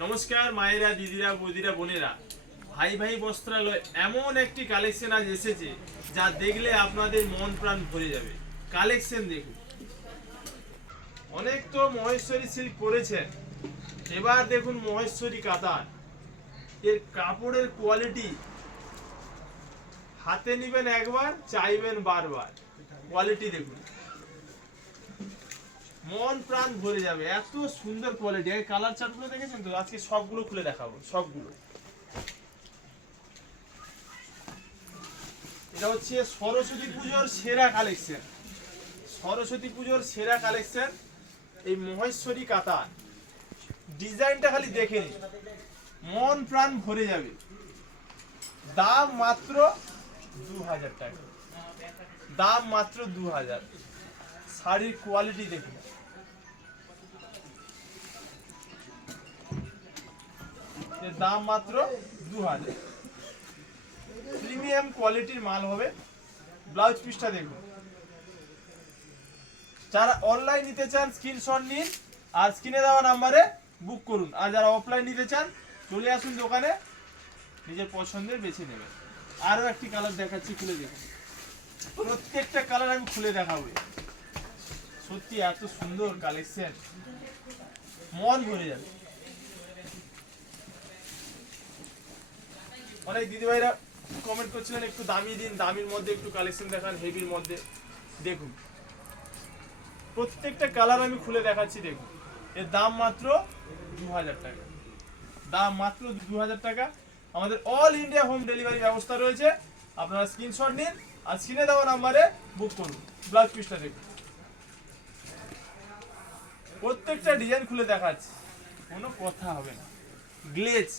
নমস্কার মায়েরা, দিদিরা, বৌদিরা, বোনেরা, ভাই ভাই বস্ত্রালয় এমন একটি কালেকশন আজ এসেছে যা দেখলে আপনাদের মন প্রাণ ভরে যাবে। কালেকশন দেখুন। অনেক তো মহেশ্বরী সিল্ক পরেছেন, এবার দেখুন মহেশ্বরী কাতান। এর কাপড়ের কোয়ালিটি হাতে নিবেন একবার, চাইবেন বারবার। কোয়ালিটি দেখুন, মন প্রাণ ভরে যাবে, এত সুন্দর কোয়ালিটি। এই কালার চার্টগুলো দেখেছেন তো? আজকে সবগুলো খুলে দেখাবো, সবগুলো। এটা হচ্ছে সরস্বতী পুজোর সেরা কালেকশন, সরস্বতী পুজোর সেরা কালেকশন। এই মহেশ্বরী কাতান ডিজাইনটা খালি দেখে নিন, মন প্রাণ ভরে যাবে। দাম মাত্র 2000 টাকা, দাম মাত্র 2000। শাড়ির কোয়ালিটি দেখুন, এর দাম মাত্র 2000। প্রিমিয়াম কোয়ালিটির মাল হবে। ব্লাউজ পিসটা দেখুন। যারা অনলাইন নিতে চান স্ক্রিনশট নিন আর স্ক্রিনে দেওয়া নাম্বারে বুক করুন। আর যারা অফলাইন নিতে চান চলে আসুন দোকানে, নিজের পছন্দের বেছে নেবেন। আরও একটি কালার দেখাচ্ছি, খুলে দেখুন। প্রত্যেকটা কালার আমি খুলে দেখাবো। সত্যি এত সুন্দর কালেকশন, মন ভরে যাবে। অনেক দিদিভাইরা কমেন্ট করছিলেন একটু দামি দিন, দামির মধ্যে একটু কালেকশন দেখান, হেভির মধ্যে। দেখুন প্রত্যেকটা কালার আমি খুলে দেখাচ্ছি, দেখুন। এর দাম মাত্র 2000 টাকা, দাম মাত্র 2000 টাকা। আমাদের অল ইন্ডিয়া হোম ডেলিভারি ব্যবস্থা রয়েছে। আপনারা স্ক্রিনশট নিন আর স্ক্রিনে দেওয়া নাম্বারে বুক করুন। ব্লাউজ পিসটা দেখুন, প্রত্যেকটা ডিজাইন খুলে দেখাচ্ছি, কোনো কথা হবে না। গ্লেজ,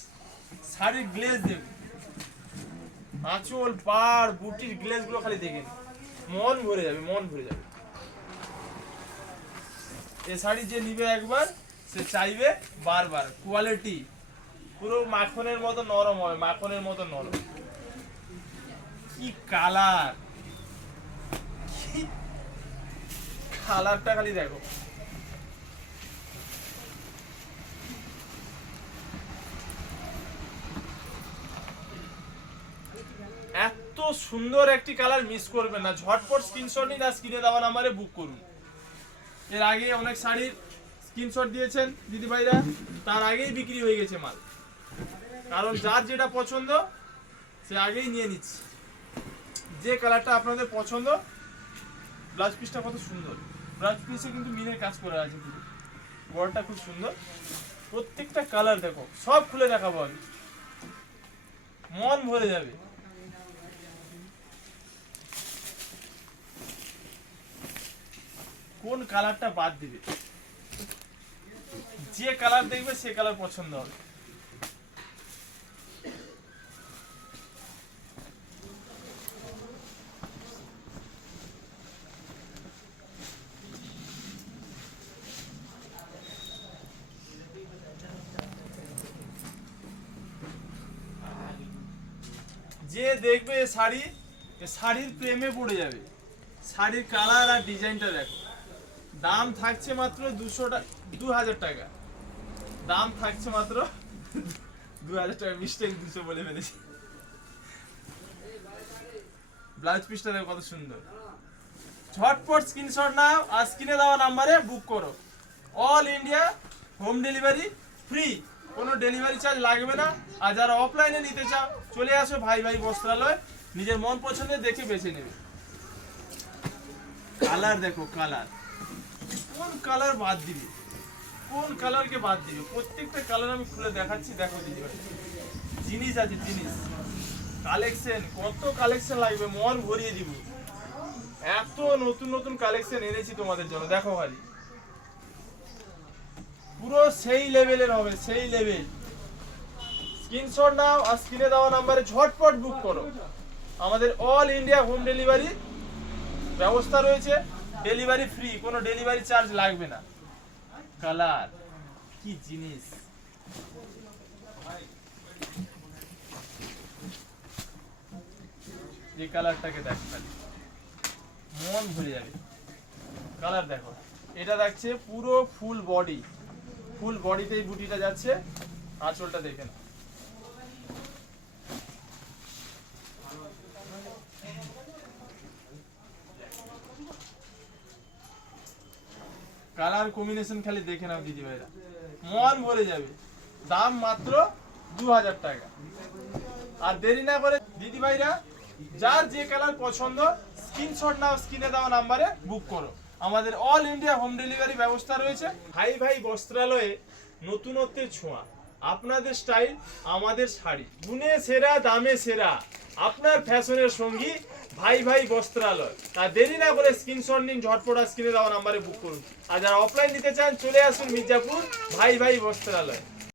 শাড়ির গ্লেজ দেখুন, আঁচল, পাড়, বুটির গ্লেজ গুলো খালি দেখেন, মন ভরে যাবে, মন ভরে যাবে। এ শাড়ি যে নিবে একবার সে চাইবে বারবার। কোয়ালিটি পুরো মাখনের মতো নরম হবে, মাখনের মতো নরম। কি কালার, কি কালারটা খালি দেখো। এত সুন্দর একটি কালার মিস করবেন না। ঝটপট স্ক্রিনশট নিন আর স্ক্রিনে দেওয়া নাম্বারে বুক করুন। এর আগে অনেক শাড়ির স্ক্রিনশট দিয়েছেন দিদিভাইরা, তার আগেই বিক্রি হয়ে গেছে মাল। কারণ যার যেটা পছন্দ সে আগেই নিয়ে নিচ্ছে। যে কালারটা আপনাদের পছন্দ। ব্লাউজ পিসটা কত সুন্দর, ব্লাউজ পিসে কিন্তু মিনের কাজ করা আছে, বড়টা খুব সুন্দর। প্রত্যেকটা কালার দেখো, সব খুলে দেখাবো আমি, মন ভরে যাবে। কোন কালারটা বাদ দিবে? যে কালার দেখবে সে কালার পছন্দ হবে। যে দেখবে শাড়ি, শাড়ির প্রেমে পড়ে যাবে। শাড়ির কালার আর ডিজাইনটা দেখো। দাম থাকছে মাত্র 2000 টাকা, দাম থাকছে মাত্র 2000 টাকা। মিস্টেক 200 বলে ফেলেছি। ব্লাউজ পিসটা দেখো কত সুন্দর। ঝটপট স্ক্রিনশট নাও আর স্ক্রিনে দেওয়া নাম্বারে বুক করো। All India home delivery free, কোনো ডেলিভারি চার্জ লাগবে না। আর যারা অফলাইনে নিতে চাও চলে আসো ভাই ভাই বস্ত্রালয়, নিজের মন পছন্দের দেখে বেছে নেবে। কালার দেখো, কালার কোন কালার বাদ দিবে, কোন কালারকে বাদ দিবে? প্রত্যেকটা কালার আমি খুলে দেখাচ্ছি, দেখো দিদিভাই। জিনিস আছে, জিনিস কালেকশন, কত কালেকশন লাগবে, মন ভরিয়ে দিব। এত নতুন নতুন কালেকশন এনেছি তোমাদের জন্য, দেখো খালি। পুরো সেই লেভেলের হবে, সেই লেভেল। স্ক্রিনশট নাও আর স্ক্রিনে দেওয়া নাম্বারে ঝটপট বুক করো। আমাদের অল ইন্ডিয়া হোম ডেলিভারি ব্যবস্থা রয়েছে, ডেলিভারি ফ্রি, কোনো ডেলিভারি চার্জ লাগবে না। কালার কি জিনিস, এই কালারটাকে দেখো খালি, মন ভরে যাবে। কালার দেখো, এটা দেখছে পুরো ফুল বডি, ফুল বডিতে এই বুটিটা যাচ্ছে। আঁচলটা দেখে না। কালার কম্বিনেশন খালি দেখে নাও দিদি ভাইরা, মন ভরে যাবে। দাম মাত্র 2000 টাকা। আর দেরি না করে দিদি ভাইরা যার যে কালার পছন্দ স্ক্রিনশট নাও, স্ক্রিনে দেওয়া নাম্বারে বুক করো। আমাদের অল ইন্ডিয়া হোম ডেলিভারি ব্যবস্থা রয়েছে। ভাই ভাই বস্ত্রালয়ে নতুনত্বের ছোঁয়া, আপনাদের স্টাইল আমাদের শাড়ি, গুণে সেরা দামে সেরা, আপনার ফ্যাশনের সঙ্গী ভাই ভাই বস্ত্রালয়। তা দেরি না করে স্ক্রিনশট নিন, ঝটপট স্ক্রিনে দেওয়া নাম্বারে বুক করুন। আর যারা অফলাইন নিতে চান চলে আসুন মির্জাপুর ভাই ভাই বস্ত্রালয়।